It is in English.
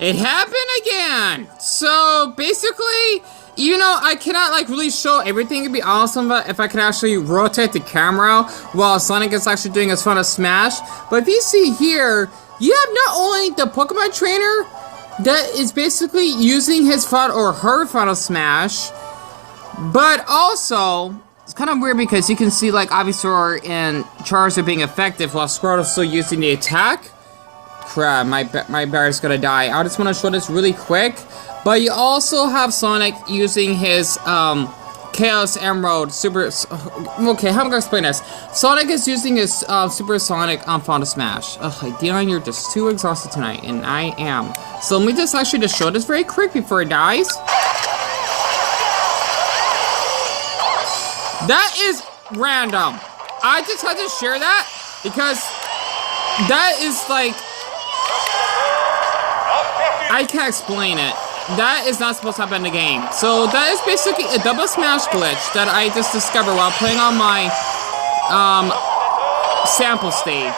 It happened again! So, basically, even though I cannot, like, really show everything, it'd be awesome but if I could actually rotate the camera while Sonic is actually doing his Final Smash. But if you see here, you have not only the Pokemon trainer that is basically using his Final, or her Final Smash, but also, it's kind of weird because you can see, like, Ivysaur and Charizard being effective while Squirtle's still using the attack. Crap, my battery's gonna die. I just want to show this really quick. But you also have Sonic using his Chaos Emerald Super. Okay, how am I gonna explain this? Sonic is using his Supersonic Final Smash. Ugh, Dion, you're just too exhausted tonight, and I am. So let me just actually just show this very quick before it dies. That is random. I just had to share that because that is like. I can't explain it. That is not supposed to happen in the game. So that is basically a double smash glitch that I just discovered while playing on my sample stage.